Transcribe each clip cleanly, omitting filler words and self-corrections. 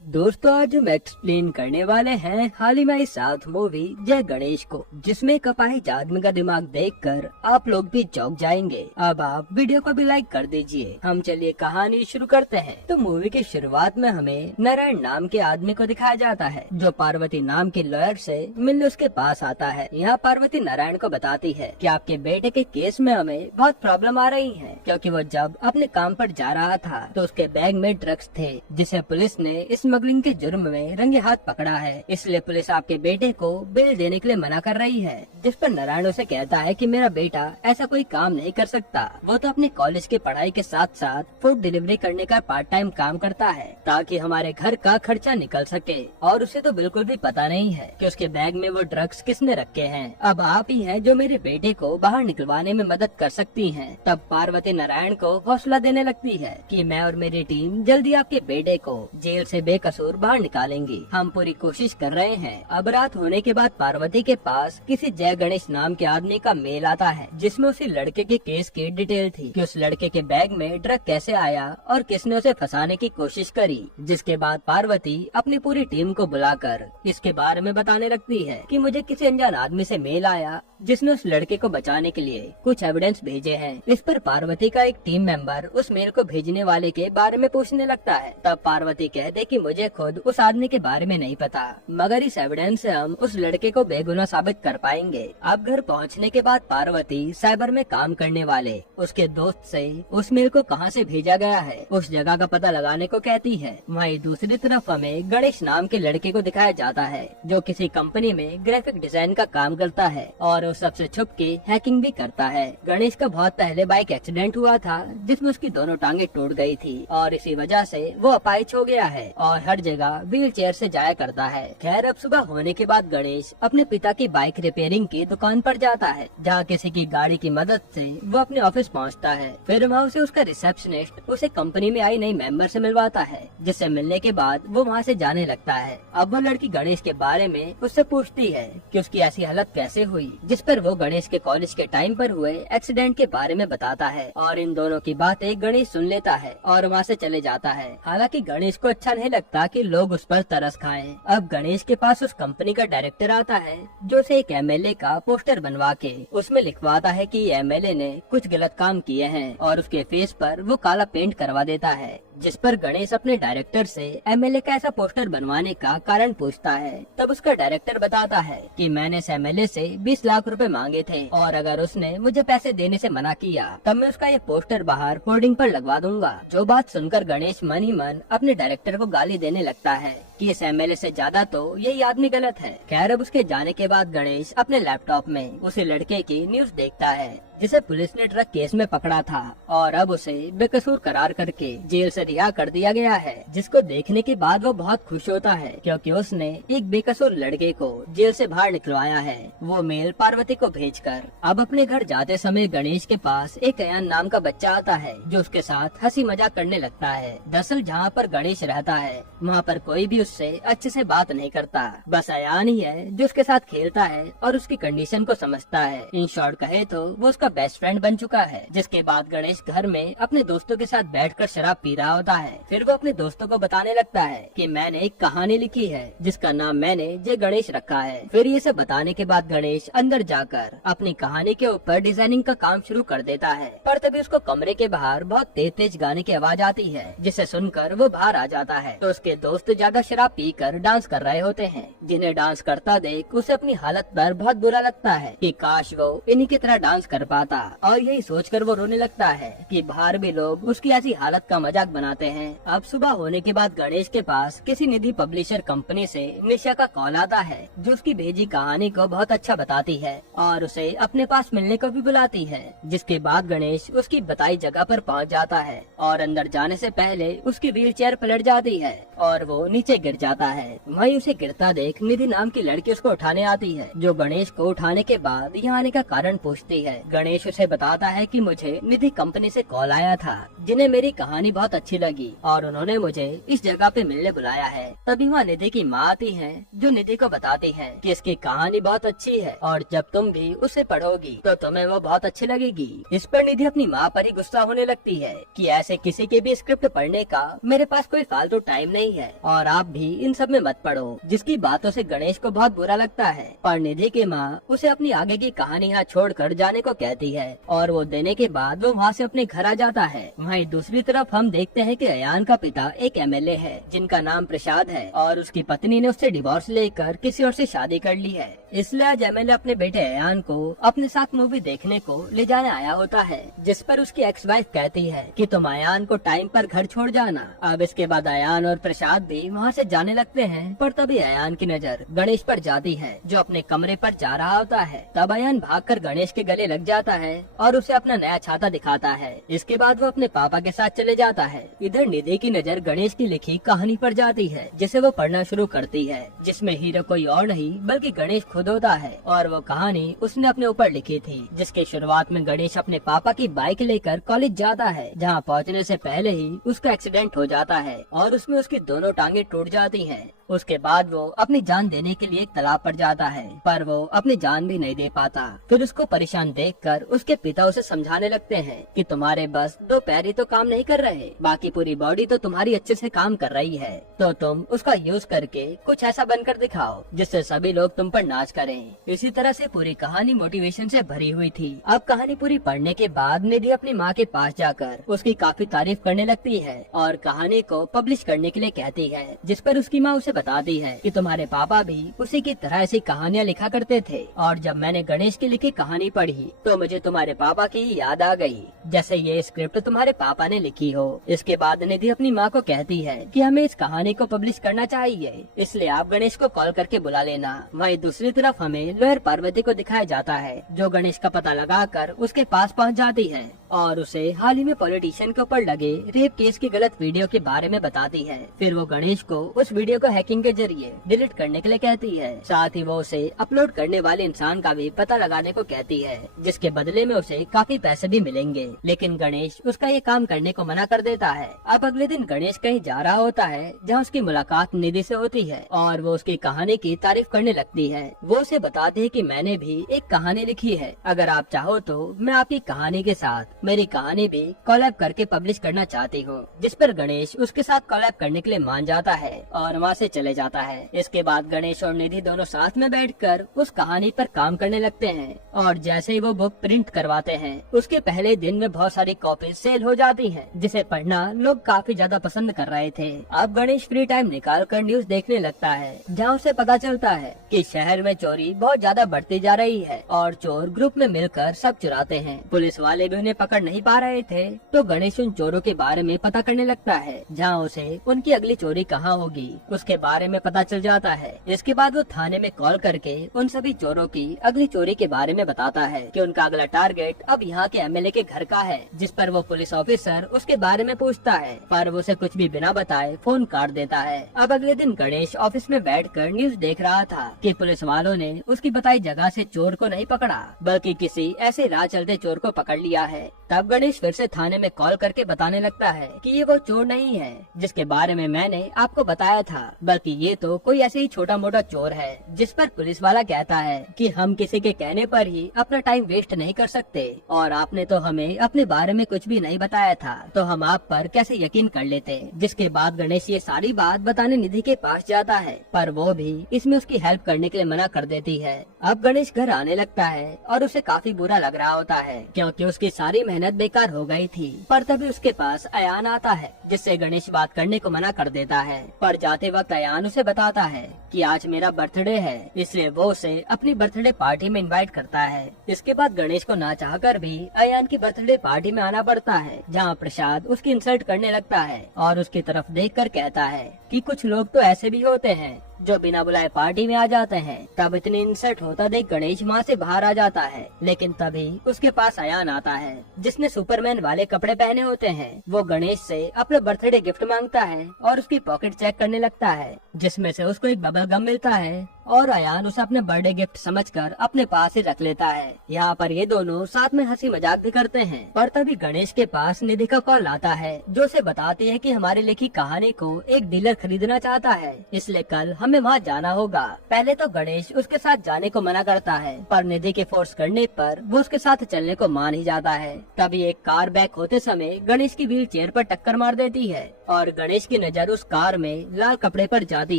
दोस्तों आज हम एक्सप्लेन करने वाले हैं हाल ही में साउथ मूवी जय गणेश को, जिसमें एक अपाहिज आदमी का दिमाग देखकर आप लोग भी चौंक जाएंगे। अब आप वीडियो को भी लाइक कर दीजिए। हम चलिए कहानी शुरू करते हैं। तो मूवी की शुरुआत में हमें नारायण नाम के आदमी को दिखाया जाता है, जो पार्वती नाम के लॉयर से मिलने उसके पास आता है। यहाँ पार्वती नारायण को बताती है कि आपके बेटे के केस में हमें बहुत प्रॉब्लम आ रही है, क्योंकि वो जब अपने काम पर जा रहा था तो उसके बैग में ड्रग्स थे, जिसे पुलिस ने स्मगलिंग के जुर्म में रंगे हाथ पकड़ा है। इसलिए पुलिस आपके बेटे को बेल देने के लिए मना कर रही है। जिस पर नारायण उसे कहता है कि मेरा बेटा ऐसा कोई काम नहीं कर सकता। वो तो अपने कॉलेज की पढ़ाई के साथ साथ फूड डिलीवरी करने का पार्ट टाइम काम करता है, ताकि हमारे घर का खर्चा निकल सके। और उसे तो बिल्कुल भी पता नहीं है कि उसके बैग में वो ड्रग्स किसने रखे हैं। अब आप ही हैं जो मेरे बेटे को बाहर निकलवाने में मदद कर सकती हैं। तब पार्वती नारायण को हौसला देने लगती है कि मैं और मेरी टीम जल्दी आपके बेटे को जेल से बेकसूर बाहर निकालेंगे। हम पूरी कोशिश कर रहे हैं। अब रात होने के बाद पार्वती के पास किसी जय गणेश नाम के आदमी का मेल आता है, जिसमें उसी लड़के के केस की डिटेल थी कि उस लड़के के बैग में ड्रग कैसे आया और किसने उसे फंसाने की कोशिश करी। जिसके बाद पार्वती अपनी पूरी टीम को बुलाकर इसके बारे में बताने लगती है कि मुझे किसी अनजान आदमी से मेल आया, जिसने उस लड़के को बचाने के लिए कुछ एविडेंस भेजे हैं। इस पर पार्वती का एक टीम मेंबर उस मेल को भेजने वाले के बारे में पूछने लगता है। तब पार्वती कहते कि मुझे खुद उस आदमी के बारे में नहीं पता, मगर इस एविडेंस से हम उस लड़के को बेगुनाह साबित कर पाएंगे। अब घर पहुंचने के बाद पार्वती साइबर में काम करने वाले उसके दोस्त से उस मेल को कहां से भेजा गया है उस जगह का पता लगाने को कहती है। वहीं दूसरी तरफ हमें गणेश नाम के लड़के को दिखाया जाता है, जो किसी कंपनी में ग्राफिक डिजाइन का काम करता है और वो सबसे छुप के हैकिंग भी करता है। गणेश का बहुत पहले बाइक एक्सीडेंट हुआ था, जिसमें उसकी दोनों टांगे टूट गई थी और इसी वजह से वो अपाहिज हो गया है और हर जगह व्हील चेयर से जाया करता है। खैर अब सुबह होने के बाद गणेश अपने पिता की बाइक रिपेयरिंग की दुकान पर जाता है, जहाँ किसी की गाड़ी की मदद से वो अपने ऑफिस पहुँचता है। फिर वहाँ उसे उसका रिसेप्शनिस्ट उसे कंपनी में आई नई मेंबर से मिलवाता है, जिससे मिलने के बाद वो वहाँ से जाने लगता है। अब वो लड़की गणेश के बारे में उससे पूछती है कि उसकी ऐसी हालत कैसे हुई, जिस पर वो गणेश के कॉलेज के टाइम पर हुए एक्सीडेंट के बारे में बताता है। और इन दोनों की बातें गणेश सुन लेता है और वहाँ से चले जाता है। हालांकि गणेश को अच्छा नहीं लगता कि लोग उस पर तरस खाएं। अब गणेश के पास उस कंपनी का डायरेक्टर आता है, जो उसे एक एमएलए का पोस्टर बनवा के उसमें लिखवाता है कि एमएलए ने कुछ गलत काम किए हैं और उसके फेस पर वो काला पेंट करवा देता है। जिस पर गणेश अपने डायरेक्टर से एमएलए का ऐसा पोस्टर बनवाने का कारण पूछता है। तब उसका डायरेक्टर बताता है कि मैंने इस एमएलए से 20 लाख रुपए मांगे थे और अगर उसने मुझे पैसे देने से मना किया तब मैं उसका ये पोस्टर बाहर होर्डिंग पर लगवा दूंगा। जो बात सुनकर गणेश मन ही मन अपने डायरेक्टर को गाली देने लगता है कि इस एमएलए से ज्यादा तो यही आदमी गलत है। खैर अब उसके जाने के बाद गणेश अपने लैपटॉप में उसी लड़के की न्यूज देखता है, जिसे पुलिस ने ड्रग केस में पकड़ा था और अब उसे बेकसूर करार करके जेल से रिहा कर दिया गया है। जिसको देखने के बाद वो बहुत खुश होता है, क्योंकि उसने एक बेकसूर लड़के को जेल से बाहर निकलवाया है। वो मेल पार्वती को भेजकर अब अपने घर जाते समय गणेश के पास एक अयान नाम का बच्चा आता है, जो उसके साथ हंसी मजाक करने लगता है। दरअसल जहाँ पर गणेश रहता है वहाँ पर कोई भी उससे अच्छे से बात नहीं करता, बस अयान ही है जो उसके साथ खेलता है और उसकी कंडीशन को समझता है। इन शॉर्ट कहे तो वो उसका बेस्ट फ्रेंड बन चुका है। जिसके बाद गणेश घर में अपने दोस्तों के साथ बैठकर शराब पी रहा होता है। फिर वो अपने दोस्तों को बताने लगता है कि मैंने एक कहानी लिखी है, जिसका नाम मैंने जय गणेश रखा है। फिर ये सब बताने के बाद गणेश अंदर जाकर अपनी कहानी के ऊपर डिजाइनिंग का काम शुरू कर देता है। पर तभी उसको कमरे के बाहर बहुत तेज तेज गाने की आवाज आती है, जिसे सुनकर वो बाहर आ जाता है। तो उसके दोस्त ज्यादा शराब पीकर डांस कर रहे होते हैं, जिन्हें डांस करता देख उसे अपनी हालत पर बहुत बुरा लगता है कि काश वो इन्हीं की तरह डांस कर पाता। और यही सोचकर वो रोने लगता है कि बाहर भी लोग उसकी ऐसी हालत का मजाक बनाते हैं। अब सुबह होने के बाद गणेश के पास किसी निधि पब्लिशर कंपनी से निशा का कॉल आता है, जो उसकी भेजी कहानी को बहुत अच्छा बताती है और उसे अपने पास मिलने को भी बुलाती है। जिसके बाद गणेश उसकी बताई जगह पर पहुंच जाता है और अंदर जाने से पहले उसकी व्हील चेयर पलट जाती है और वो नीचे गिर जाता है। वहीं उसे गिरता देख निधि नाम की लड़की उसको उठाने आती है, जो गणेश को उठाने के बाद यहाँ आने का कारण पूछती है। गणेश उसे बताता है कि मुझे निधि कंपनी से कॉल आया था, जिन्हें मेरी कहानी बहुत अच्छी लगी और उन्होंने मुझे इस जगह पे मिलने बुलाया है। तभी वहाँ निधि की माँ आती है, जो निधि को बताती है कि इसकी कहानी बहुत अच्छी है और जब तुम भी उसे पढ़ोगी तो तुम्हें वो बहुत अच्छी लगेगी। इस पर निधि अपनी माँ पर ही गुस्सा होने लगती है कि ऐसे किसी की भी स्क्रिप्ट पढ़ने का मेरे पास कोई फालतू टाइम नहीं नहीं है और आप भी इन सब में मत पड़ो, जिसकी बातों से गणेश को बहुत बुरा लगता है। पर निधि की माँ उसे अपनी आगे की कहानी यहाँ छोड़कर जाने को कहती है और वो देने के बाद वो वहाँ से अपने घर आ जाता है। वहीं दूसरी तरफ हम देखते हैं कि अयान का पिता एक एमएलए है जिनका नाम प्रसाद है और उसकी पत्नी ने उससे डिवोर्स लेकर किसी और से शादी कर ली है। इसलिए आज एमएलए अपने बेटे अयान को अपने साथ मूवी देखने को ले जाने आया होता है, जिस पर उसकी एक्स वाइफ कहती है कि तुम अयान को टाइम पर घर छोड़ जाना। अब इसके बाद अयान और प्रसाद भी वहाँ से जाने लगते हैं, पर तभी अयान की नजर गणेश पर जाती है जो अपने कमरे पर जा रहा होता है। तब अयान भागकर गणेश के गले लग जाता है और उसे अपना नया छाता दिखाता है। इसके बाद वो अपने पापा के साथ चले जाता है। इधर निधि की नजर गणेश की लिखी कहानी पर जाती है, जिसे वो पढ़ना शुरू करती है, जिसमें हीरो कोई और नहीं बल्कि गणेश खुद होता है। और वो कहानी उसने अपने ऊपर लिखी थी, जिसके शुरुआत में गणेश अपने पापा की बाइक लेकर कॉलेज जाता है, जहाँ पहुँचने से पहले ही उसका एक्सीडेंट हो जाता है और उसमें उसकी दोनों टांगे टूट जाती हैं। उसके बाद वो अपनी जान देने के लिए एक तालाब पर जाता है, पर वो अपनी जान भी नहीं दे पाता। फिर उसको परेशान देखकर उसके पिता उसे समझाने लगते हैं कि तुम्हारे बस 2 पैर ही तो काम नहीं कर रहे, बाकी पूरी बॉडी तो तुम्हारी अच्छे से काम कर रही है, तो तुम उसका यूज करके कुछ ऐसा बनकर दिखाओ जिससे सभी लोग तुम पर नाच करें। इसी तरह से पूरी कहानी मोटिवेशन से भरी हुई थी। अब कहानी पूरी पढ़ने के बाद निधि अपनी माँ के पास जाकर उसकी काफी तारीफ करने लगती है और कहानी को पब्लिश करने के लिए कहती है, जिस पर उसकी माँ उसे बताती है कि तुम्हारे पापा भी उसी की तरह ऐसी कहानियाँ लिखा करते थे और जब मैंने गणेश की लिखी कहानी पढ़ी तो मुझे तुम्हारे पापा की याद आ गई, जैसे ये स्क्रिप्ट तुम्हारे पापा ने लिखी हो। इसके बाद निधि अपनी माँ को कहती है कि हमें इस कहानी को पब्लिश करना चाहिए, इसलिए आप गणेश को कॉल करके बुला लेना। वहीं दूसरी तरफ हमें लॉयर पार्वती को दिखाया जाता है, जो गणेश का पता लगाकर उसके पास पहुँच जाती है और उसे हाल ही में पॉलिटिशियन के ऊपर लगे रेप केस की गलत वीडियो के बारे में बताती है। फिर वो गणेश को उस वीडियो को हैकिंग के जरिए डिलीट करने के लिए कहती है। साथ ही वो उसे अपलोड करने वाले इंसान का भी पता लगाने को कहती है, जिसके बदले में उसे काफी पैसे भी मिलेंगे। लेकिन गणेश उसका ये काम करने को मना कर देता है। अब अगले दिन गणेश कहीं जा रहा होता है, जहाँ उसकी मुलाकात निधि से होती है और वो उसकी कहानी की तारीफ करने लगती है। वो उसे बताती है कि मैंने भी एक कहानी लिखी है, अगर आप चाहो तो मैं आपकी कहानी के साथ मेरी कहानी भी कोलैब करके पब्लिश करना चाहती हूँ। जिस पर गणेश उसके साथ कोलैब करने के लिए मान जाता है और वहाँ से चले जाता है। इसके बाद गणेश और निधि दोनों साथ में बैठकर उस कहानी पर काम करने लगते हैं और जैसे ही वो बुक प्रिंट करवाते हैं, उसके पहले दिन में बहुत सारी कॉपी सेल हो जाती हैं, जिसे पढ़ना लोग काफी ज्यादा पसंद कर रहे थे। अब गणेश फ्री टाइम निकाल कर न्यूज देखने लगता है, जहाँ उसे पता चलता है कि शहर में चोरी बहुत ज्यादा बढ़ती जा रही है और चोर ग्रुप में मिलकर सब चुराते हैं। पुलिस वाले भी उन्हें पकड़ नहीं पा रहे थे, तो गणेश उन चोरों के बारे में पता करने लगता है, जहाँ उसे उनकी अगली चोरी कहाँ होगी उसके बारे में पता चल जाता है। इसके बाद वो थाने में कॉल करके उन सभी चोरों की अगली चोरी के बारे में बताता है कि उनका अगला टारगेट अब यहाँ के एमएलए के घर का है, जिस पर वो पुलिस ऑफिसर उसके बारे में पूछता है, पर वो उसे कुछ भी बिना बताए फोन काट देता है। अब अगले दिन गणेश ऑफिस में बैठकर न्यूज देख रहा था कि पुलिस वालों ने उसकी बताई जगह से चोर को नहीं पकड़ा, बल्कि किसी ऐसे राह चलते चोर को पकड़ लिया है। तब गणेश फिर से थाने में कॉल करके बताने लगता है कि ये वो चोर नहीं है जिसके बारे में मैंने आपको बताया था, बल्कि ये तो कोई ऐसे ही छोटा मोटा चोर है। जिस पर पुलिस वाला कहता है कि हम किसी के कहने पर ही अपना टाइम वेस्ट नहीं कर सकते और आपने तो हमें अपने बारे में कुछ भी नहीं बताया था, तो हम आप पर कैसे यकीन कर लेते। जिसके बाद गणेश ये सारी बात बताने निधि के पास जाता है, पर वो भी इसमें उसकी हेल्प करने के लिए मना कर देती है। अब गणेश घर आने लगता है और उसे काफी बुरा लग रहा होता है, क्योंकि उसकी सारी मेहनत बेकार हो गई थी। पर तभी उसके पास अयान आता है, जिससे गणेश बात करने को मना कर देता है। पर जाते वक्त अयान उसे बताता है कि आज मेरा बर्थडे है, इसलिए वो उसे अपनी बर्थडे पार्टी में इनवाइट करता है। इसके बाद गणेश को ना चाहकर भी अयान की बर्थडे पार्टी में आना पड़ता है, जहाँ प्रसाद उसकी इंसल्ट करने लगता है और उसकी तरफ देखकर कहता है कि कुछ लोग तो ऐसे भी होते हैं जो बिना बुलाए पार्टी में आ जाते हैं। तब इतनी इंसल्ट होता देख गणेश वहाँ से बाहर आ जाता है, लेकिन तभी उसके पास अयान आता है, जिसने सुपरमैन वाले कपड़े पहने होते हैं। वो गणेश से अपने बर्थडे गिफ्ट मांगता है और उसकी पॉकेट चेक करने लगता है, जिसमें से उसको एक बबल गम मिलता है और अयान उसे अपने बर्थडे गिफ्ट समझकर अपने पास ही रख लेता है। यहाँ पर ये दोनों साथ में हंसी मजाक भी करते हैं, पर तभी गणेश के पास निधि का कॉल आता है जो उसे बताती है कि हमारे लिखी कहानी को एक डीलर खरीदना चाहता है, इसलिए कल हमें वहाँ जाना होगा। पहले तो गणेश उसके साथ जाने को मना करता है, पर निधि के फोर्स करने पर वो उसके साथ चलने को मान ही जाता है। तभी एक कार बैक होते समय गणेश की व्हील चेयर पर टक्कर मार देती है और गणेश की नजर उस कार में लाल कपड़े पर जाती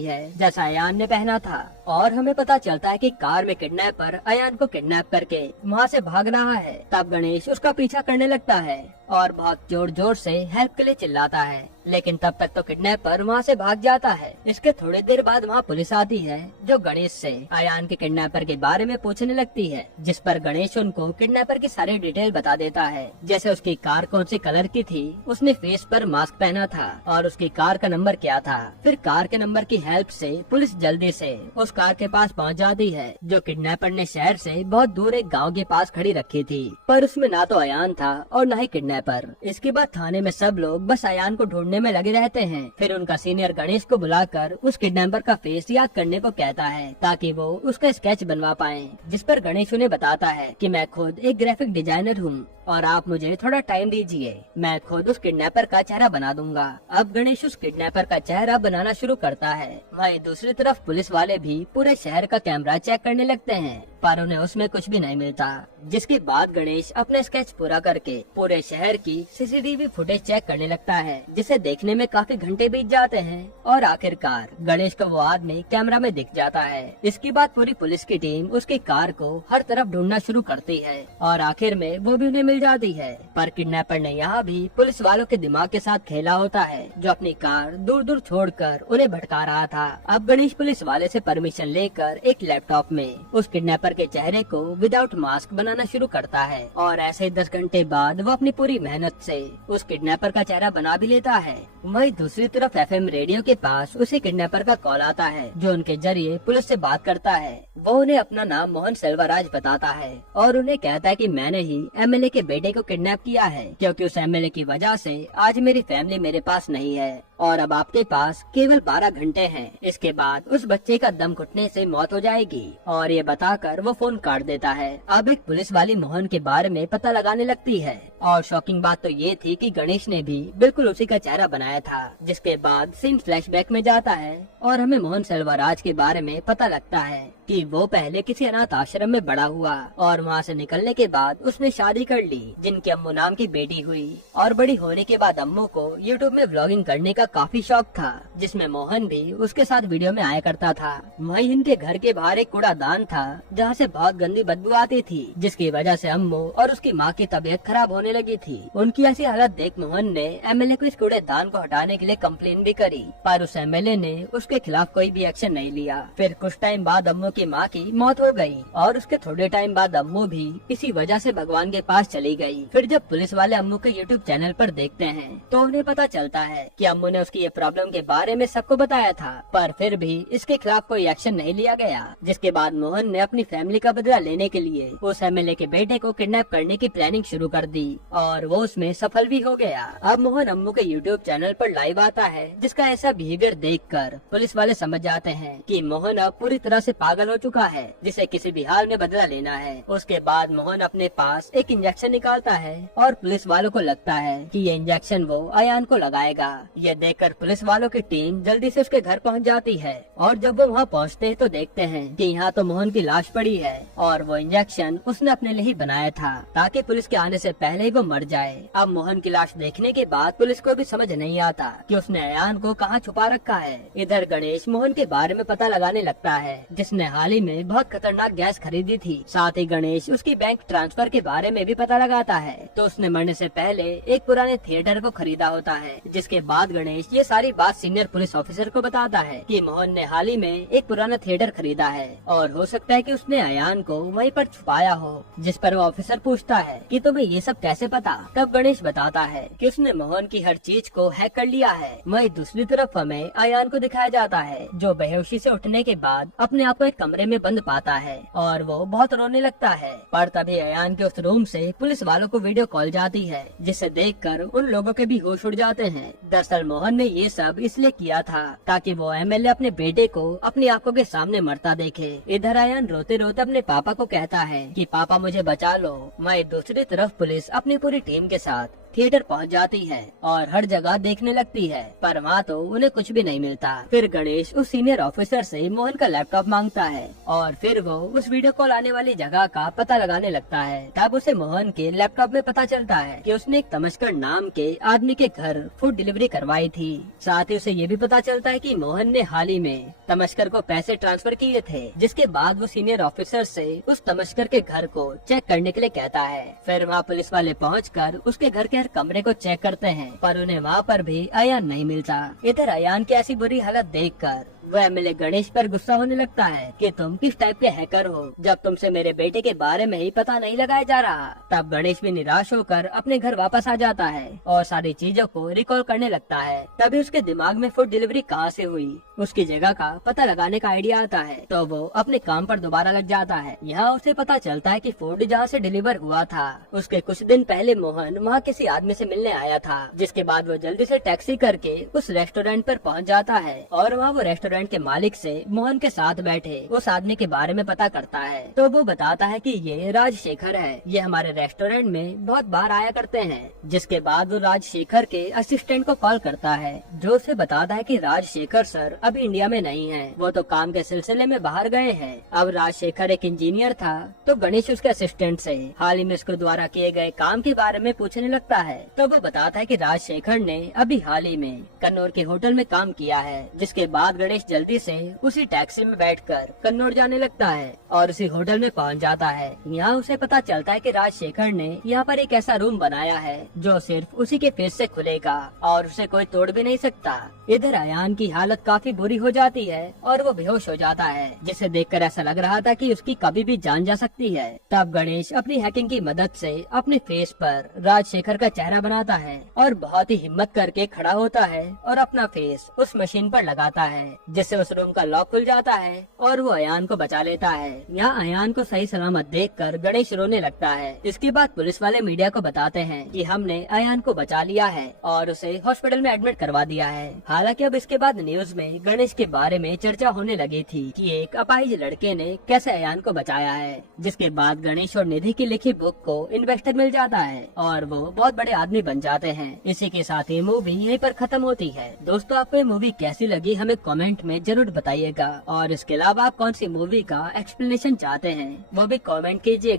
है जैसा अयान ने पहना था, और हमें पता चलता है कि कार में किडनैपर अयान को किडनैप करके वहाँ से भाग रहा है। तब गणेश उसका पीछा करने लगता है और बहुत जोर जोर से हेल्प के लिए चिल्लाता है, लेकिन तब तक तो किडनैपर वहाँ से भाग जाता है। इसके थोड़ी देर बाद वहाँ पुलिस आती है जो गणेश से अयान के किडनैपर के बारे में पूछने लगती है, जिस पर गणेश उनको किडनैपर की सारी डिटेल बता देता है, जैसे उसकी कार कौन सी कलर की थी, उसने फेस पर मास्क पहना था और उसकी कार का नंबर क्या था। फिर कार के नंबर की हेल्प से पुलिस जल्दी से उस कार के पास पहुँच जाती है जो किडनैपर ने शहर से बहुत दूर एक गाँव के पास खड़ी रखी थी, पर उसमें ना तो अयान था और न ही किडनैपर। इसके बाद थाने में सब लोग बस अयान को ढूंढने में लगे रहते हैं। फिर उनका सीनियर गणेश को बुलाकर उस किडनैपर का फेस याद करने को कहता है ताकि वो उसका स्केच बनवा पाए, जिस पर गणेश उन्हें बताता है कि मैं खुद एक ग्राफिक डिजाइनर हूँ और आप मुझे थोड़ा टाइम दीजिए, मैं खुद उस किडनैपर का चेहरा बना दूंगा। अब गणेश उस किडनैपर का चेहरा बनाना शुरू करता है। वहीं दूसरी तरफ पुलिस वाले भी पूरे शहर का कैमरा चेक करने लगते हैं, पर उन्हें उसमें कुछ भी नहीं मिलता, जिसके बाद गणेश अपना स्केच पूरा करके पूरे शहर की सीसीटीवी फुटेज चेक करने लगता है, जिसे देखने में काफी घंटे बीत जाते हैं और आखिरकार गणेश को वो आदमी कैमरा में दिख जाता है। इसके बाद पूरी पुलिस की टीम उसकी कार को हर तरफ ढूंढना शुरू करती है और आखिर में वो भी उन्हें मिल जाती है, पर किडनैपर ने यहाँ भी पुलिस वालों के दिमाग के साथ खेला होता है जो अपनी कार दूर दूर छोड़कर उन्हें भटका रहा था। अब गणेश पुलिस वाले से परमिशन लेकर एक लैपटॉप में उस किडनैपर के चेहरे को विदाउट मास्क बनाना शुरू करता है और ऐसे 10 घंटे बाद वो अपनी पूरी मेहनत से उस किडनैपर का चेहरा बना भी लेता है। वहीं दूसरी तरफ एफएम रेडियो के पास उसी किडनैपर का कॉल आता है जो उनके जरिए पुलिस से बात करता है। वो उन्हें अपना नाम मोहन सेल्वराज बताता है और उन्हें कहता है कि मैंने ही एमएलए के बेटे को किडनैप किया है, क्योंकि उस एमएलए की वजह से आज मेरी फैमिली मेरे पास नहीं है और अब आपके पास केवल 12 घंटे हैं। इसके बाद उस बच्चे का दम घुटने से मौत हो जाएगी और ये बताकर वो फोन काट देता है। अब एक पुलिस वाली मोहन के बारे में पता लगाने लगती है और शॉकिंग बात तो ये थी कि गणेश ने भी बिल्कुल उसी का चेहरा बनाया था। जिसके बाद सीन फ्लैशबैक में जाता है और हमें मोहन सेल्वराज के बारे में पता लगता है कि वो पहले किसी अनाथ आश्रम में बड़ा हुआ और वहाँ से निकलने के बाद उसने शादी कर ली, जिनकी अम्मू नाम की बेटी हुई, और बड़ी होने के बाद अम्मू को यूट्यूब में व्लॉगिंग करने का काफी शौक था, जिसमें मोहन भी उसके साथ वीडियो में आया करता था। वहीं इनके घर के बाहर एक कूड़ादान था जहाँ से बहुत गंदी बदबू आती थी, जिसकी वजह से अम्मू और उसकी माँ की तबीयत खराब होने लगी थी। उनकी ऐसी हालत देख मोहन ने एमएलए को इस कूड़ेदान को हटाने के लिए कंप्लेन भी करी, पर उस एमएलए ने उसके खिलाफ कोई भी एक्शन नहीं लिया। फिर कुछ टाइम बाद अम्मू की माँ की मौत हो गई और उसके थोड़े टाइम बाद अम्मू भी इसी वजह से भगवान के पास चली गई। फिर जब पुलिस वाले अम्मू के यूट्यूब चैनल पर देखते हैं तो उन्हें पता चलता है कि अम्मू ने उसकी ये प्रॉब्लम के बारे में सबको बताया था, पर फिर भी इसके खिलाफ कोई एक्शन नहीं लिया गया। जिसके बाद मोहन ने अपनी फैमिली का बदला लेने के लिए उस एमएलए के बेटे को किडनैप करने की प्लानिंग शुरू कर दी और वो उसमें सफल भी हो गया। अब मोहन अम्मू के यूट्यूब चैनल पर लाइव आता है, जिसका ऐसा बिहेवियर देखकर पुलिस वाले समझ जाते हैं कि मोहन अब पूरी तरह से पागल हो चुका है, जिसे किसी भी हाल में बदला लेना है। उसके बाद मोहन अपने पास एक इंजेक्शन निकालता है और पुलिस वालों को लगता है कि ये इंजेक्शन वो अयान को लगाएगा। ये देखकर पुलिस वालों की टीम जल्दी से उसके घर पहुंच जाती है और जब वो वहाँ पहुँचते हैं तो देखते हैं कि यहाँ तो मोहन की लाश पड़ी है और वो इंजेक्शन उसने अपने लिए ही बनाया था ताकि पुलिस के आने से पहले ही वो मर जाए। अब मोहन की लाश देखने के बाद पुलिस को भी समझ नहीं आता कि उसने अयान को कहाँ छुपा रखा है। इधर गणेश मोहन के बारे में पता लगाने लगता है, जिसने हाल ही में बहुत खतरनाक गैस खरीदी थी। साथ ही गणेश उसकी बैंक ट्रांसफर के बारे में भी पता लगाता है, तो उसने मरने से पहले एक पुराने थिएटर को खरीदा होता है। जिसके बाद गणेश ये सारी बात सीनियर पुलिस ऑफिसर को बताता है कि मोहन ने हाल ही में एक पुराना थिएटर खरीदा है और हो सकता है कि उसने अयान को वहीं पर छुपाया हो। जिस पर वो ऑफिसर पूछता है कि तुम्हें ये सब कैसे कैसे पता? तब गणेश बताता है कि उसने मोहन की हर चीज को हैक कर लिया है। वहीं दूसरी तरफ हमें अयान को दिखाया जाता है जो बेहोशी से उठने के बाद अपने आप को एक कमरे में बंद पाता है और वो बहुत रोने लगता है। पर तभी अयान के उस रूम से पुलिस वालों को वीडियो कॉल जाती है, जिसे देखकर उन लोगों के भी होश उड़ जाते हैं। दरअसल मोहन ने ये सब इसलिए किया था ताकि वो एमएलए अपने बेटे को अपनी आंखों के सामने मरता देखे। इधर अयान रोते रोते अपने पापा को कहता है कि पापा मुझे बचा लो। वहीं दूसरी तरफ पुलिस अपनी पूरी टीम के साथ थिएटर पहुंच जाती है और हर जगह देखने लगती है, पर वहाँ तो उन्हें कुछ भी नहीं मिलता। फिर गणेश उस सीनियर ऑफिसर से मोहन का लैपटॉप मांगता है और फिर वो उस वीडियो कॉल आने वाली जगह का पता लगाने लगता है। तब उसे मोहन के लैपटॉप में पता चलता है कि उसने एक तमस्कर नाम के आदमी के घर फूड डिलीवरी करवाई थी। साथ ही उसे ये भी पता चलता है कि मोहन ने हाल ही में तमस्कर को पैसे ट्रांसफर किए थे, जिसके बाद वो सीनियर ऑफिसर से उस तमस्कर के घर को चेक करने के लिए कहता है। फिर वहाँ पुलिस वाले पहुंचकर उसके घर के हर कमरे को चेक करते हैं, पर उन्हें वहाँ पर भी अयान नहीं मिलता। इधर अयान की ऐसी बुरी हालत देखकर वह एमएलए गणेश पर गुस्सा होने लगता है कि तुम किस टाइप के हैकर हो जब तुमसे मेरे बेटे के बारे में ही पता नहीं लगाया जा रहा। तब गणेश भी निराश होकर अपने घर वापस आ जाता है और सारी चीजों को रिकॉल करने लगता है। तभी उसके दिमाग में फूड डिलीवरी कहाँ से हुई उसकी जगह का पता लगाने का आइडिया आता है, तो वो अपने काम पर दोबारा लग जाता है। यहाँ उसे पता चलता है कि फूड जहाँ से डिलीवर हुआ था उसके कुछ दिन पहले मोहन वहाँ किसी आदमी से मिलने आया था, जिसके बाद वो जल्दी से टैक्सी करके उस रेस्टोरेंट पर पहुँच जाता है और वहाँ वो रेस्टोरेंट के मालिक से मोहन के साथ बैठे उस आदमी के बारे में पता करता है। तो वो बताता है कि ये राजशेखर है, ये हमारे रेस्टोरेंट में बहुत बार आया करते हैं। जिसके बाद वो राजशेखर के असिस्टेंट को कॉल करता है, जो उसे बताता है कि राजशेखर सर अभी इंडिया में नहीं है, वो तो काम के सिलसिले में बाहर गए हैं। अब राजशेखर एक इंजीनियर था, तो गणेश उसके असिस्टेंट से हाल ही में उसके द्वारा किए गए काम के बारे में पूछने लगता है। तो वो बताता है कि राजशेखर ने अभी हाल ही में कन्नौर के होटल में काम किया है। जिसके बाद गणेश जल्दी से उसी टैक्सी में बैठकर कन्नौर जाने लगता है और उसी होटल में पहुंच जाता है। यहाँ उसे पता चलता है कि राजशेखर ने यहाँ पर एक ऐसा रूम बनाया है जो सिर्फ उसी के फेस से खुलेगा और उसे कोई तोड़ भी नहीं सकता। इधर अयान की हालत काफी बुरी हो जाती है और वो बेहोश हो जाता है, जिसे देखकर ऐसा लग रहा था कि उसकी कभी भी जान जा सकती है। तब गणेश अपनी हैकिंग की मदद से अपने फेस पर राजशेखर का चेहरा बनाता है और बहुत ही हिम्मत करके खड़ा होता है और अपना फेस उस मशीन पर लगाता है, जिससे उस रूम का लॉक खुल जाता है और वो अयान को बचा लेता है। यहाँ अयान को सही सलामत देखकर गणेश रोने लगता है। इसके बाद पुलिस वाले मीडिया को बताते हैं कि हमने अयान को बचा लिया है और उसे हॉस्पिटल में एडमिट करवा दिया है। हालांकि अब इसके बाद न्यूज में गणेश के बारे में चर्चा होने लगी थी कि एक अपाहिज लड़के ने कैसे अयान को बचाया है। जिसके बाद गणेश और निधि की लिखी बुक को इन्वेस्टर मिल जाता है और वो बहुत बड़े आदमी बन जाते हैं। इसी के साथ ये मूवी यहीं पर खत्म होती है। दोस्तों, आपको ये मूवी कैसी लगी हमें कमेंट में जरूर बताइएगा और इसके अलावा आप कौन सी मूवी का एक्सप्लेनेशन चाहते हैं वो भी कमेंट कीजिएगा।